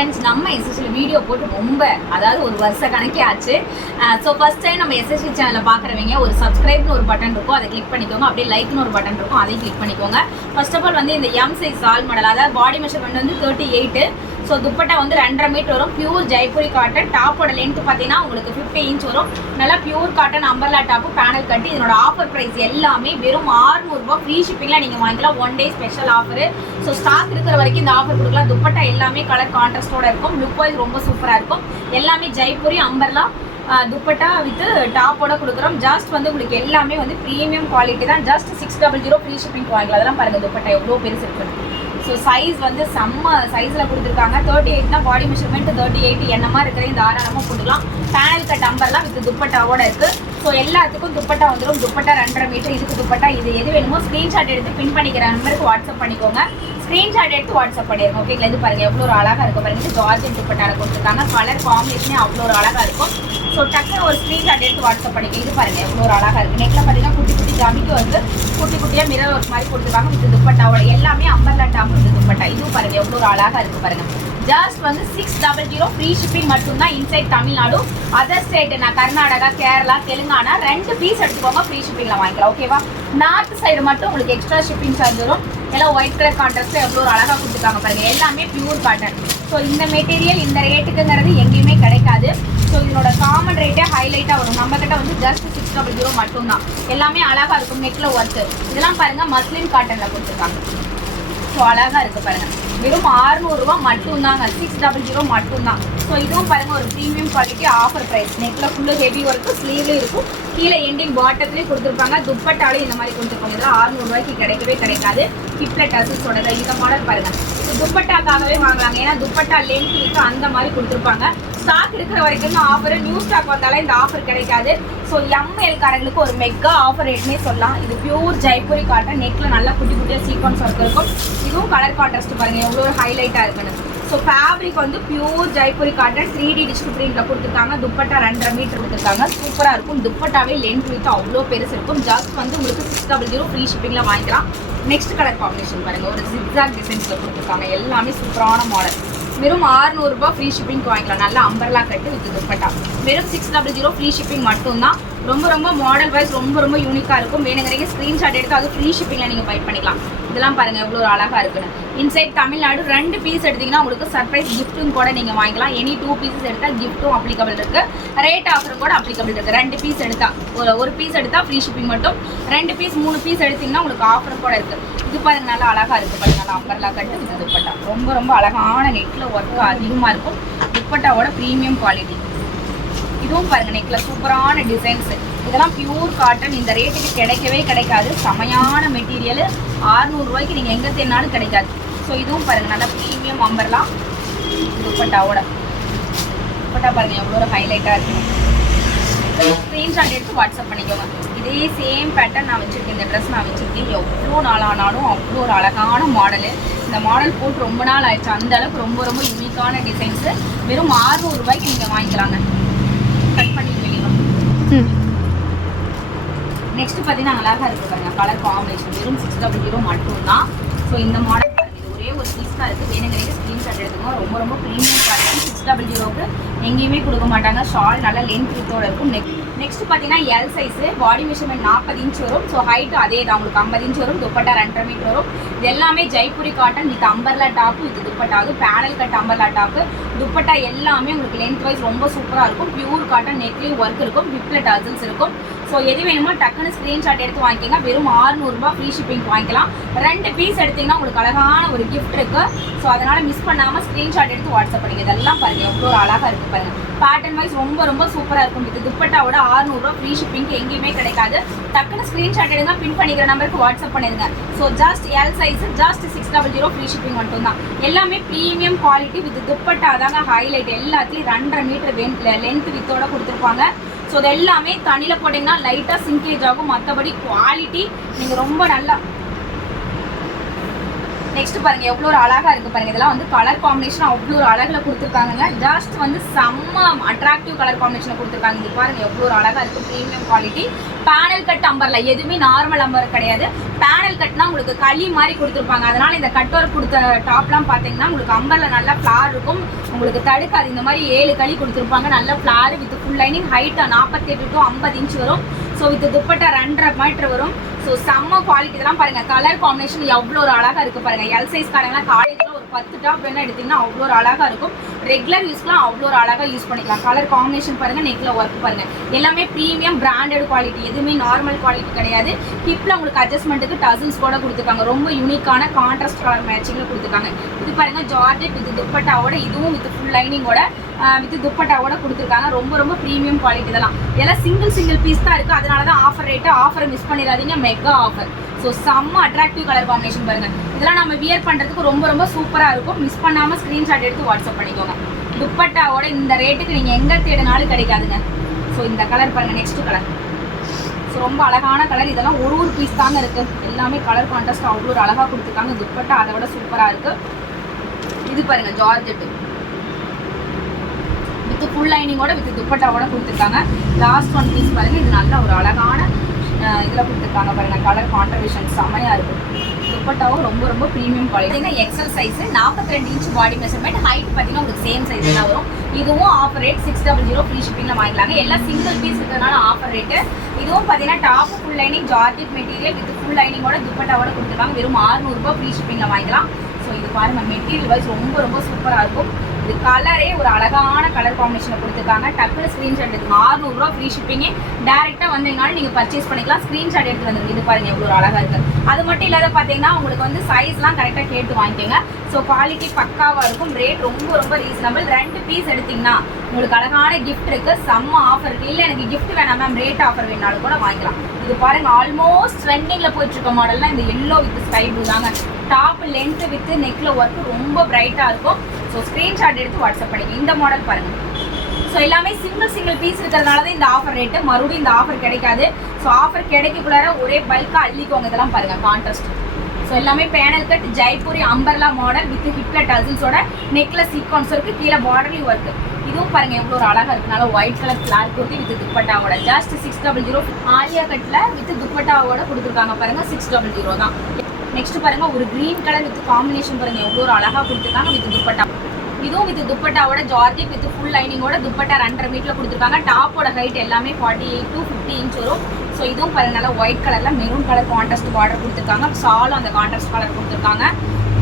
Friends, நம்ம எஸ்எஸ்சியில் video போட்டு ரொம்ப அதாவது ஒரு வருஷ கணக்கே ஆச்சு. ஸோ ஃபர்ஸ்ட் டைம் நம்ம எஸ்எஸ்சி சேனலில் பார்க்குறவங்க ஒரு சப்ஸ்கிரைப்னு ஒரு பட்டன் இருக்கும், அதை கிளிக் பண்ணிக்கோங்க. அப்படியே லைக்னு ஒரு பட்டன் இருக்கும், அதையும் கிளிக் பண்ணிக்கோங்க. ஃபர்ஸ்ட் ஆஃப் ஆல் வந்து இந்த எம் சைஸ் ஆல் மாடல், அதாவது பாடி மெஷர்மெண்ட் வந்து 38. ஸோ துப்பட்டா வந்து 2.5 மீட்டர் வரும். Pure Jaipuri cotton. டாப்போட லென்த் பார்த்தீங்கன்னா உங்களுக்கு 50 இன்ச் வரும். நல்லா pure cotton umbrella top, panel கட்டி. இதனோட ஆஃபர் ப்ரைஸ் எல்லாமே வெறும் 600 ரூபாய். ஃப்ரீ ஷிப்பிங்லாம் நீங்கள் வாங்கிக்கலாம். 1 day special offer. So stock இருக்கிற வரைக்கும் இந்த ஆஃபர் கொடுக்கலாம். துப்பட்டா எல்லாமே கலர் கான்ட்ராஸ்டோட இருக்கும். லுக் வைஸ் ரொம்ப சூப்பராக இருக்கும். எல்லாமே ஜெய்ப்பூரி அம்பர்லா துப்பட்டா வித் டாப்போட கொடுக்குறோம். ஜஸ்ட் வந்து உங்களுக்கு எல்லாமே வந்து ப்ரீமியம் குவாலிட்டி தான். ஜஸ்ட் 600 ஃப்ரீ ஷிப்பிங் வாங்கிக்கலாம். அதெல்லாம் பாருங்கள் துப்பட்டா எவ்வளோ பெருசு இருக்குது. ஸோ சைஸ் வந்து செம்ம சைஸில் கொடுத்துருக்காங்க. 38னா பாடி மெஷர்மெண்ட் 38 என்னமா இருக்கிற இந்த தாராளமாக போட்டுக்கலாம். பேனல் கட் அம்பர்லாம் வித் துப்பட்டாவோட இருக்குது. ஸோ எல்லாத்துக்கும் துப்பட்டா வந்துடும். துப்பட்டா 2.5 மீட்டர். இதுக்கு துப்பட்டா இது எது வேணுமோ ஸ்க்ரீன்ஷாட் எடுத்து பின் பண்ணிக்கிற நம்பருக்கு வாட்ஸ்அப் பண்ணிக்கோங்க. ஸ்க்ரீன்ஷாட் எடுத்து வாட்ஸ்அப் பண்ணிடுங்க. ஓகேங்களா? இது பாருங்கள் எவ்வளோ ஒரு அழகாக இருக்கும் பாருங்கள். இது ஜார்ஜன் துப்பட்டாவில் கொடுத்துருக்காங்க. கலர் காம்பினேஷனே அவ்வளோ ஒரு அழகாக இருக்கும். ஸோ டக்குனு ஒரு ஸ்க்ரீன்ஷாட் எடுத்து வாட்ஸ்அப் பண்ணிக்க. இது பாருங்கள் எவ்வளோ ஒரு அழகாக இருக்குது. நெக்கில் பார்த்தீங்கன்னா குட்டி குட்டி ஜாமிக்கு வந்து குட்டி குட்டியாக மிரர் ஒர்க் மாதிரி கொடுத்துருக்காங்க. வித் துப்பட்டாவோட எல்லாமே அம்பர்லா டாப் வித் துப்பட்டா. இதுவும் பாருங்கள் எவ்வளோ ஒரு அழகாக இருக்குது பாருங்கள். ஜஸ்ட் வந்து 600 ஃப்ரீ ஷிப்பிங் மட்டும்தான். இன்சைட் தமிழ்நாடு. அதர் ஸ்டேட் நான் கர்நாடகா, கேரளா, தெலுங்கானா 2 பீஸ் எடுத்துக்கோங்க. ஃப்ரீ ஷிப்பிங்கில் வாங்கிக்கலாம். ஓகேவா? நார்த் சைடு மட்டும் உங்களுக்கு எக்ஸ்ட்ரா ஷிப்பிங் சார்ஜ் வரும். எல்லாம் ஒயிட் கலர் கான்ட்ராஸ்ட்டில் எவ்வளோ ஒரு அழகாக கொடுத்துருக்காங்க பாருங்கள். எல்லாமே பியூர் காட்டன். ஸோ இந்த மெட்டீரியல் இந்த ரேட்டுக்குங்கிறது எங்கேயுமே கிடைக்காது. ஸோ இதனோட காமன் ரேட்டே ஹைலைட்டாக வரும். நம்மக்கிட்ட வந்து ஜஸ்ட் 600 மட்டும்தான். எல்லாமே அழகாக இருக்கும். நெக்கில் ஒர்க்கு இதெல்லாம் பாருங்கள் மஸ்லின் காட்டனில் கொடுத்துருக்காங்க. ஸோ அழகாக இருக்குது பாருங்கள். வெறும் 600 ரூபா மட்டும்தாங்க. 600 மட்டும்தான். ஸோ இதுவும் பாருங்கள் ஒரு ப்ரீமியம் குவாலிட்டி ஆஃபர் ப்ரைஸ். நெக்கில் ஃபுல்லு ஹெவி ஒர்க்கு, ஸ்லீவ்லேயும் இருக்கும். கீழே எண்டிங் பாட்டத்துலேயும் கொடுத்துருப்பாங்க. துப்பட்டாலும் இந்த மாதிரி கொடுத்துருப்பாங்க. இதெல்லாம் 600 ரூபாய்க்கு கிடைக்கவே கிடைக்காது. ஹிப்லெட் அசிஸோட இந்த மாடல் பாருங்கள். துப்பட்டாக்காகவே வாங்கலாங்க. ஏன்னா துப்பட்டா லென்த் விட்டு அந்த மாதிரி கொடுத்துருப்பாங்க. ஸ்டாக் இருக்கிற வரைக்கும் தான் ஆஃபர். நியூ ஸ்டாக் வந்தாலும் இந்த ஆஃபர் கிடைக்காது. ஸோ எம்எல் காரங்களுக்கு ஒரு மெகா ஆஃபர் ரேட்னே சொல்லலாம். இது பியூர் ஜெய்ப்பூரி காட்டன். நெக்கில் நல்லா குட்டி குட்டியாக சீக்வன்ஸ் ஒர்க் இருக்கும். இதுவும் கலர் கான்ட்ராஸ்ட் பாருங்கள் எவ்வளோ ஒரு ஹைலைட்டாக இருக்குன்னு. ஸோ ஃபேப்ரிக் வந்து pure Jaipuri cotton 3D digital பிரிண்டில் கொடுத்துருக்காங்க. துப்பட்டா 2.5 மீட்டர் கொடுத்துருக்காங்க. சூப்பராக இருக்கும். துப்பட்டாவே லென்த் வித்து அவ்வளோ பெருசு இருக்கும். ஜஸ்ட் வந்து உங்களுக்கு 600 ஃப்ரீ ஷிப்பிங்கில் வாங்கிக்கலாம். நெக்ஸ்ட் கலர் காம்பினேஷன் பாருங்கள். ஒரு ஜிக்ஸாக் டிசைன்ஸில் கொடுத்துருக்காங்க. எல்லாமே சூப்பரான மாடல். வெறும் 600 ரூபாய் ஃப்ரீ ஷிப்பிங் வாங்கிக்கலாம். நல்லா அம்பர்லா கட்டு வித் துப்பட்டா. வெறும் 600 ஃப்ரீ ஷிப்பிங் மட்டும்தான். ரொம்ப ரொம்ப மாடல் வைஸ் ரொம்ப யூனிக்காக இருக்கும். வேணுங்கிறீங்க ஸ்க்ரீன்ஷாட் எடுத்து அது ஃப்ரீ ஷிப்பிங்கில் நீங்கள் பை பண்ணிக்கலாம். இதெல்லாம் பாருங்கள் எவ்வளோ ஒரு அழகாக இருக்குன்னு. இன்சைட் தமிழ்நாடு 2 பீஸ் எடுத்திங்கன்னா உங்களுக்கு சர்ப்ரைஸ் கிஃப்ட்டும் கூட நீங்கள் வாங்கிக்கலாம். எனி 2 பீசஸ் எடுத்தால் கிஃப்ட்டும் அப்ளிகபிள் இருக்குது. ரேட் ஆஃபரும் கூட அப்ளிகபிள் இருக்குது. 2 பீஸ் எடுத்தால் ஒரு பீஸ் எடுத்தால் ஃப்ரீ ஷிப்பிங் மட்டும். 2 பீஸ் 3 பீஸ் எடுத்திங்கன்னா உங்களுக்கு ஆஃபரும் கூட இருக்குது. இது பாருங்கள் நல்லா அழகாக இருக்குது பாருங்கள். நல்லா அம்பர்லா கட்டு வித் துப்பட்டா. ரொம்ப அழகான நெக்கில் ஒர்க்கு அதிகமாக இருக்கும். துப்பட்டாவோட ப்ரீமியம் குவாலிட்டி. இதுவும் பாருங்கள் நெக்கில் சூப்பரான டிசைன்ஸு. இதெல்லாம் பியூர் காட்டன். இந்த ரேட்டுக்கு கிடைக்கவே கிடைக்காது. செமையான மெட்டீரியல். 600 ரூபாய்க்கு நீங்கள் எங்கே தேடினாலும் கிடைக்காது. ஸோ இதுவும் பாருங்கள் நல்லா ப்ரீமியம் அம்பர்லாம் துப்பட்டாவோட. துப்பட்டா பாருங்கள் எவ்வளோ ஒரு ஹைலைட்டாக இருக்குது. ஸ்க்ரீன்ஷாட் எடுத்து வாட்ஸ்அப் பண்ணிக்கோங்க. இதே சேம் பேட்டர்ன் நான் வச்சுருக்கேன். இந்த ட்ரெஸ் நான் வச்சுருக்கேன். எவ்வளோ நாள் ஆனாலும் அவ்வளோ ஒரு அழகான மாடலு. இந்த மாடல் போட்டு ரொம்ப நாள் ஆயிடுச்சு. அந்தளவுக்கு ரொம்ப யூனிக்கான டிசைன்ஸு. வெறும் 600 ரூபாய்க்கு நீங்கள் வாங்கிக்கலாங்க. கட் பண்ணி வெளியே. நெக்ஸ்ட் பார்த்தீங்கன்னா அழகாக இருக்குது பாருங்கள். Colour combination. வெறும் 600 மட்டும்தான். ஸோ இந்த மாடல் பாருங்கள். இது ஒரே ஒரு பீஸ் தான் இருக்குது. வேணுங்கிறீங்க ஸ்க்ரீன்ஷாட் எடுத்துக்கோங்க. ரொம்ப ப்ரீமியம் குவாலிட்டி. 600க்கு எங்கேயுமே கொடுக்க மாட்டாங்க. ஷால் நல்லா லென்த் வித்தோட இருக்கும். நெக்ஸ்ட் பார்த்தீங்கன்னா எல் சைஸு. பாடி மெஷர்மெண்ட் 40 இன்ச் வரும். ஸோ ஹைட்டு அதே தான் உங்களுக்கு 50 இன்ச் வரும். துப்பட்டா 2.5 மீட்டர் வரும். இது எல்லாமே Jaipuri cotton with umbrella top with துப்பட்டாவும் panel cut umbrella top. Dupatta எல்லாமே உங்களுக்கு லென்த் வைஸ் ரொம்ப சூப்பராக இருக்கும். Pure cotton. நெக்லேயும் ஒர்க் இருக்கும். ஹிப்லெட் அசில்ஸ் இருக்கும். ஸோ எது வேணுமோ டக்குன்னு ஸ்க்ரீன்ஷாட் எடுத்து வாங்கிக்கோங்க. வெறும் 600 ரூபாய் ஃப்ரீ ஷிப்பிங் வாங்கிக்கலாம். 2 பீஸ் எடுத்திங்கன்னா உங்களுக்கு அழகான ஒரு கிஃப்ட் இருக்குது. ஸோ அதனால் மிஸ் பண்ணாமல் ஸ்க்ரீன்ஷாட் எடுத்து வாட்ஸ்அப் பண்ணிங்க. இதெல்லாம் பாருங்கள் எவ்வளோ அழகாக இருக்குது பாருங்கள். பேட்டர்ன் வைஸ் ரொம்ப சூப்பராக இருக்கும். இது துப்பட்டாவோட 600 ரூபா ஃப்ரீ ஷிப்பிங்க்கு எங்கேயுமே கிடைக்காது. டக்குன்னு ஸ்க்ரீன்ஷாட் எடுங்க. பின் பண்ணிக்கிற நம்பருக்கு வாட்ஸ்அப் பண்ணிடுங்க. So just L size. Just 600 free shipping மட்டும்தான். எல்லாமே ப்ரீமியம் குவாலிட்டி வித் துப்பட்டா தாங்க ஹைலைட். எல்லாத்தையும் 2.5 மீட்டர் லென்த் வித்தோட கொடுத்துருப்பாங்க. ஸோ இது எல்லாமே தண்ணியில் போட்டிங்கன்னா லைட்டாக சிங்கேஜ் ஆகும். மற்றபடி குவாலிட்டி நீங்கள் ரொம்ப நல்லா நெக்ஸ்ட் பாருங்க எவ்வளோ ஒரு அழகா இருக்கு பாருங்க. இதெல்லாம் வந்து கலர் காம்பினேஷன் அவ்வளோ ஒரு அழகுல கொடுத்துருக்காங்க. ஜஸ்ட் வந்து செம்ம அட்ராக்டிவ் கலர் காம்பினேஷன் கொடுத்துருக்காங்க. இது பாருங்க எவ்வளோ ஒரு அழகா இருக்கு. ப்ரீமியம் குவாலிட்டி பேனல் கட் அம்பர்ல, எதுவுமே நார்மல் அம்பர் கிடையாது. பேனல் கட்னா உங்களுக்கு களி மாதிரி கொடுத்துருப்பாங்க. அதனால இந்த கட் ஒர்க் கொடுத்த டாப்லாம் பார்த்தீங்கன்னா உங்களுக்கு அம்பர்ல நல்லா ஃப்ளார் இருக்கும், உங்களுக்கு தடுக்காது. இந்த மாதிரி 7 களி கொடுத்துருப்பாங்க. நல்ல flare with full lining, height 48 to 50 inch வரும். ஸோ வித் துப்பட்டா 2.5 மீட்டர் வரும். ஸோ செம்ம குவாலிட்டி. இதெல்லாம் பாருங்க கலர் காம்பினேஷன் எவ்வளோ ஒரு அழகா இருக்கு பாருங்க. எல் சைஸ் காரங்களாம் காலேஜ்ல ஒரு 10 டாப் வேணா எடுத்தீங்கன்னா அவ்வளோ ஒரு அழகா இருக்கும். ரெகுலர் யூஸ்க்குலாம் அவ்வளோ ஒரு அழகா யூஸ் பண்ணிக்கலாம். கலர் காம்பினேஷன் பாருங்க, நெக்ல ஒர்க் பாருங்க, எல்லாமே ப்ரீமியம் பிராண்டட் குவாலிட்டி, எதுவுமே நார்மல் குவாலிட்டி கிடையாது. ஹிப்ல உங்களுக்கு அட்ஜஸ்ட்மெண்ட்டுக்கு டசல்ஸ் கூட கொடுத்துருக்காங்க. ரொம்ப யூனிக்கான கான்ட்ராஸ்ட் கலர் மேட்சிங்ல கொடுத்துருக்காங்க. இது பாருங்க ஜார்ஜெட் வித் துப்பட்டாவோட, இதுவும் வித் ஃபுல் லைனிங்கோட வித் துப்பட்டாவோட கொடுத்துருக்காங்க. ரொம்ப ரொம்ப ப்ரீமியம் குவாலிட்டி. இதெல்லாம் சிங்கிள் பீஸ் தான் இருக்குது. அதனால தான் ஆஃபர் ரேட்டு. ஆஃபரை மிஸ் பண்ணிடாதீங்க, மெகா ஆஃபர். ஸோ செம்ம அட்ராக்டிவ் கலர் காம்பினேஷன் பாருங்க. இதெல்லாம் நம்ம வியர் பண்ணுறதுக்கு ரொம்ப ரொம்ப சூப்பராக இருக்கும். மிஸ் பண்ணாமல் ஸ்க்ரீன்ஷாட் எடுத்து வாட்ஸ்அப் பண்ணிக்கோங்க. துப்பட்டாவோட இந்த ரேட்டுக்கு நீங்கள் எங்கே தேடினாலும் கிடைக்காதுங்க. ஸோ இந்த கலர் பாருங்கள், நெக்ஸ்ட் கலர். ஸோ ரொம்ப அழகான கலர். இதெல்லாம் ஒரு பீஸ் தாங்க இருக்குது. எல்லாமே கலர் கான்ட்ராஸ்ட் அவ்வளோ ஒரு அழகாக கொடுத்துருக்காங்க. துப்பட்டா அதை விட சூப்பராக இருக்குது. இது பாருங்கள் ஜார்ஜெட்டு வித் ஃபுல் லைனிங்கோட வித் துப்பட்டாவோட கொடுத்துருக்காங்க. லாஸ்ட் ஒன் பீஸ் பாருங்க. இது நல்ல ஒரு அழகான இதில் கொடுத்துருக்காங்க பாருங்க. கலர் கான்ட்ரிபியூஷன் செம்மையாக இருக்கும். துப்பட்டாவும் ரொம்ப ரொம்ப premium quality. XL size 42 inch body measurement. Height பார்த்தீங்கன்னா உங்களுக்கு சேம் சைஸ் தான் வரும். இதுவும் ஆஃபர் ரேட் 600 ஃப்ரீ ஷிப்பிங்கில் வாங்கிக்கலாங்க. எல்லாம் சிங்கிள் பீஸ் இருக்கிறதுனால ஆஃபர் ரேட்டு. இதுவும் பார்த்தீங்கன்னா top full lining georgette material with full லைனிங்கோட துப்பட்டாவோட கொடுத்துருக்காங்க. வெறும் 600 ஃப்ரீ ஷிப்பிங்கில் வாங்கிக்கலாம். ஸோ இது பாருங்கள், மெட்டீரியல் வைஸ் ரொம்ப ரொம்ப சூப்பராக இருக்கும். இது கலரே ஒரு அழகான கலர் காம்பினேஷனில் கொடுத்துருக்காங்க. டக்குனு ஸ்க்ரீன்ஷாட் எடுத்துங்க. 600 ஃப்ரீ ஷிப்பிங்கே. டேரெக்டாக வந்தீங்கனாலும் நீங்கள் பர்ச்சேஸ் பண்ணிக்கலாம். ஸ்க்ரீன்ஷாட் எடுத்து வந்துருக்கு. இது பாருங்கள் எவ்வளோ அழகாக இருக்குது. அது மட்டும் இல்லாத பார்த்தீங்கன்னா உங்களுக்கு வந்து சைஸ்லாம் கரெக்டாக கேட்டு வாங்கிக்கோங்க. ஸோ குவாலிட்டி பக்காவாக இருக்கும். ரேட் ரொம்ப ரொம்ப ரீசனபிள். 2 பீஸ் எடுத்திங்கன்னா உங்களுக்கு அழகான கிஃப்ட் இருக்குது. செம்ம ஆஃபர் இருக்குது. இல்லை எனக்கு கிஃப்ட் வேணாம் மேம், ரேட் ஆஃபர் வேணாலும் கூட வாங்கிக்கலாம். இது பாருங்கள் ஆல்மோஸ்ட் ட்ரெண்டிங்கில் போயிட்டுருக்க மாடல்லாம் இந்த எல்லோ வித் ஸ்கை ப்ளூ தாங்க. டாப் லென்த்து வித் நெக்கில் ஒர்க்கு ரொம்ப பிரைட்டாக இருக்கும். ஸோ ஸ்க்ரீன்ஷாட் எடுத்து வாட்ஸ்அப் பண்ணிங்க. இந்த மாடல் பாருங்கள். ஸோ எல்லாமே சிங்கிள் பீஸ் இருக்கிறதுனால தான் இந்த ஆஃபர் ரேட்டு. மறுபடியும் இந்த ஆஃபர் கிடைக்காது. ஸோ ஆஃபர் கிடைக்கக்குள்ளார ஒரே பல்காக அள்ளிக்கோங்க. இதெல்லாம் பாருங்கள் கான்ட்ராஸ்ட். ஸோ எல்லாமே panel cut Jaipuri umbrella model with ஹிப்ல டசல்ஸோட நெக்ல சீக்வன்ஸ் இருக்குது. கீழே பார்டர்லையும் ஒர்க்கு. இதுவும் பாருங்கள் எவ்வளோ ஒரு அழகாக இருக்குனால ஒயிட் கலர் ஃப்ளார் போட்டு வித் துப்பட்டாவோட ஜஸ்ட் 600. ஆலியா கட்டில் வித் துப்பட்டாவோட கொடுத்துருக்காங்க பாருங்கள். 600 தான். நெக்ஸ்ட் பாருங்க ஒரு கிரீன் கலர் வித் காம்பினேஷன் பாருங்க எவ்வளோ ஒரு அழகாக கொடுத்துருக்காங்க வித் துப்பட்டா. இதுவும் வித் துப்பட்டாவோட ஜார்ஜெட் வித் ஃபுல் லைனிங்கோட துப்பட்டா 2.5 மீட்டர் கொடுத்துருக்காங்க. டாப்போட ஹைட் எல்லாமே 48 to 50 இன்ச் வரும். ஸோ இதுவும் பாருங்க நல்லா ஒயிட் கலரில் மெரூன் கலர் கான்ட்ராஸ்ட் பார்டர் கொடுத்துருக்காங்க. சாலும் அந்த கான்ட்ராஸ்ட் கலர் கொடுத்துருக்காங்க.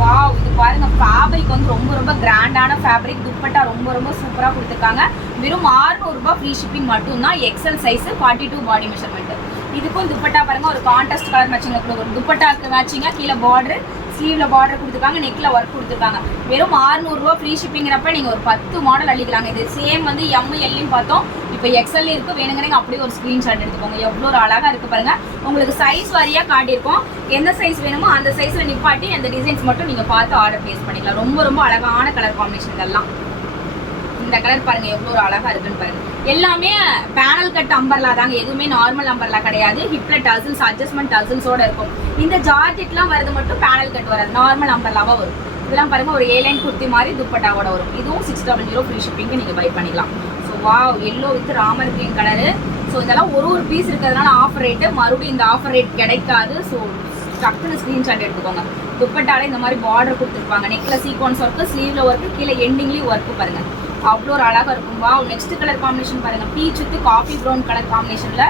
வாவ், இது பாருங்க ஃபேப்ரிக் வந்து ரொம்ப ரொம்ப கிராண்டான ஃபேப்ரிக். துப்பட்டா ரொம்ப ரொம்ப சூப்பராக கொடுத்துருக்காங்க. வெறும் 600 ஃப்ரீ ஷிப்பிங் மட்டும்தான். XL size 42 body measurement. இதுக்கும் துப்பட்டா பாருங்க ஒரு கான்ட்ராஸ்ட் கலர் மேட்சிங்ல கொடுக்கும். துப்பட்டாக்கு மேட்சிங்கா கீழே பார்டர், ஸ்லீவ்ல பார்டர் கொடுத்துருக்காங்க, நெக்ல ஒர்க் கொடுத்துருக்காங்க. வெறும் 600 ஃப்ரீ ஷிப்பிங்கிறப்ப நீங்க ஒரு 10 மாடல் அள்ளிக்கலாங்க. இது சேம் வந்து எம் பார்த்தோம், இப்போ எக்ஸ்எல் இருக்கு. வேணுங்கிறீங்க அப்படியே ஒரு ஸ்கிரீன்ஷாட் எடுத்துக்கோங்க. எவ்வளோ ஒரு அழகா இருக்கு பாருங்க. உங்களுக்கு சைஸ் வாரியா காட்டியிருக்கோம். எந்த சைஸ் வேணுமோ அந்த சைஸ்ல நிப்பாட்டி அந்த டிசைன்ஸ் மட்டும் நீங்க பார்த்து ஆர்டர் பிளேஸ் பண்ணிக்கலாம். ரொம்ப ரொம்ப அழகான கலர் காம்பினேஷன் இதெல்லாம். இந்த கலர் பாருங்க எவ்வளோ ஒரு அழகா இருக்குன்னு பாருங்க. எல்லாமே பேனல் கட் அம்பர்லா தாங்க, எதுவுமே நார்மல் அம்பர்லா கிடையாது. ஹிப்ல டசல்ஸ் அட்ஜஸ்ட்மெண்ட் டசல்ஸோட இருக்கும். இந்த ஜார்ஜெட்லாம் வரது மட்டும் பேனல் கட் வராது, நார்மல் அம்பர்லாவா வரும். இதெல்லாம் பாருங்க ஒரு ஏலைன் குர்த்தி மாதிரி துப்பட்டாவோட வரும். இதுவும் 600 ஃப்ரீ ஷிப்பிங்க்கு நீங்க பை பண்ணிக்கலாம். So wow, yellow with Ramar green colour. So இதெல்லாம் ஒரு பீஸ் இருக்கிறதுனால ஆஃபர் ரேட்டு. மறுபடியும் இந்த ஆஃபர் ரேட் கிடைக்காது. ஸோ டக்குன்னு ஸ்க்ரீன்ஷாட் எடுத்துக்கோங்க. துப்பட்டால இந்த மாதிரி பார்டர் கொடுத்துருப்பாங்க. நெக்ல சீக்வன்ஸ் ஒர்க்கு, ஸ்லீவ்ல ஒர்க்கு, கீழே எண்டிங்லேயும் ஒர்க்கு பாருங்க. அவ்வளோ ஒரு அழகாக இருக்கும். வா, நெக்ஸ்ட் கலர் காம்பினேஷன் பாருங்கள். Peach with coffee brown colour காம்பினேஷனில்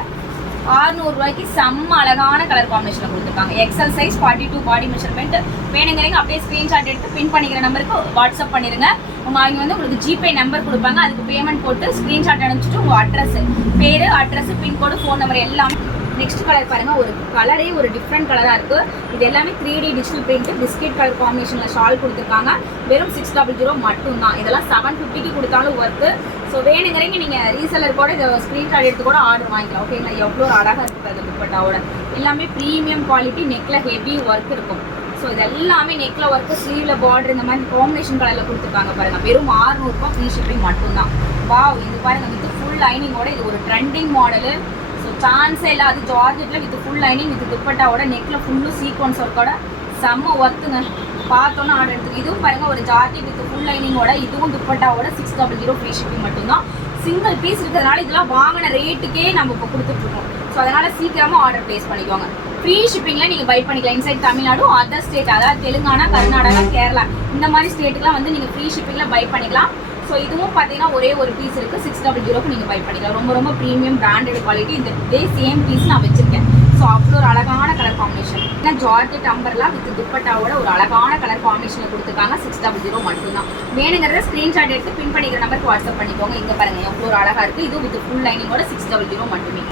600 செம்ம அழகான கலர் காம்பினேஷனில் கொடுத்துருக்காங்க. XL size 42 body measurement. வேணுங்கிறீங்க அப்படியே ஸ்க்ரீன்ஷாட் எடுத்து பின் பண்ணிக்கிற நம்பருக்கு வாட்ஸ்அப் பண்ணிடுங்க. அவங்க வந்து உங்களுக்கு ஜிபே நம்பர் கொடுப்பாங்க. அதுக்கு பேமெண்ட் போட்டு ஸ்க்ரீன்ஷாட் அனுப்பிச்சிட்டு உங்கள் அட்ரஸ், பேர், அட்ரஸ், பின்கோடு, ஃபோன் நம்பர் எல்லாமே. நெக்ஸ்ட் கலர் பாருங்க, ஒரு கலரே ஒரு டிஃப்ரெண்ட் கலராக இருக்குது. இது எல்லாமே 3D digital print biscuit colour காம்பினேஷனில் ஷால் கொடுத்துருக்காங்க. வெறும் 600 மட்டும்தான். இதெல்லாம் 750க்கு கொடுத்தாலும் ஒர்க்கு. ஸோ வேணுங்கிறீங்க நீங்கள் ரீசெல்லர் கூட இதை ஸ்க்ரீன்ஷாட் எடுத்து கூட ஆர்டர் வாங்கிக்கலாம். ஓகேங்களா? எவ்வளோ அழகாக இருக்குது துப்பட்டாவோட. எல்லாமே ப்ரீமியம் குவாலிட்டி. நெக்கில் ஹெவி ஒர்க் இருக்கும். ஸோ இது எல்லாமே நெக்கில் ஒர்க்கு, ஸ்லீவில் பார்டர் இந்த மாதிரி காம்பினேஷன் கலரில் கொடுத்துருக்காங்க பாருங்கள். வெறும் 600 ஃப்ரீ ஷிப்பிங் மட்டும்தான். வாவ், இது பாருங்கள் வித் ஃபுல் லைனிங்கோட. இது ஒரு ட்ரெண்டிங் மாடலு. ஸோ சான்ஸே இல்லை. அது ஜார்ஜெட்டில் வித் ஃபுல் லைனிங் வித் துப்பட்டாவோட நெக்கில் ஃபுல்லும் சீக்வன்ஸ் ஒர்க்கோட செம்ம ஒர்க்குங்க. பார்த்தோன்னா ஆர்டர் எடுத்து. இதுவும் பாருங்கள் ஒரு ஜாக்கெட் வித் ஃபுல் லைனிங்கோட, இதுவும் துப்பட்டாவோட 600 ஃப்ரீ ஷிப்பிங் மட்டும்தான். சிங்கிள் பீஸ் இருக்கிறதுனால இதெல்லாம் வாங்கின ரேட்டுக்கே நம்ம இப்போ கொடுத்துட்ருக்கோம். ஸோ அதனால் சீக்கிரமாக ஆர்டர் ப்ளேஸ் பண்ணிக்கோங்க. ஃப்ரீ ஷிப்பிங்கில் நீங்கள் பை பண்ணிக்கலாம். இன்சைட் தமிழ்நாடு, அதர் ஸ்டேட், அதாவது தெலுங்கானா, கர்நாடகா, கேரளா இந்த மாதிரி ஸ்டேட்டுக்குலாம் வந்து நீங்கள் ஃப்ரீ ஷிப்பிங்கில் பை பண்ணிக்கலாம். ஸோ இதுவும் பார்த்தீங்கன்னா ஒரே ஒரு பீஸ் இருக்குது, 600க்கு நீங்கள் பை பண்ணிக்கலாம். ரொம்ப ரொம்ப ப்ரீமியம் பிராண்டட் குவாலிட்டி. இதே சேம் பீஸ் நான் வச்சுருக்கேன். ஸோ அவ்வளோ ஒரு அழகான கலர் காம்பினேஷன். ஏன்னா ஜார்ஜெட் அம்பர்லாம் வித் துப்பட்டாவோட ஒரு அழகான கலர் காம்பினேஷனில் கொடுத்துருக்காங்க. 600 மட்டும்தான். வேணுங்கிறத ஸ்க்ரீன்ஷாட் எடுத்து பின் பண்ணிக்கிற நம்பருக்கு வாட்ஸ்அப் பண்ணிக்கோங்க. இங்கே பாருங்கள் எவ்வளோ ஒரு அழகாக இருக்குது. இது வித் ஃபுல் லைனிங்கோட 600 மட்டுமே.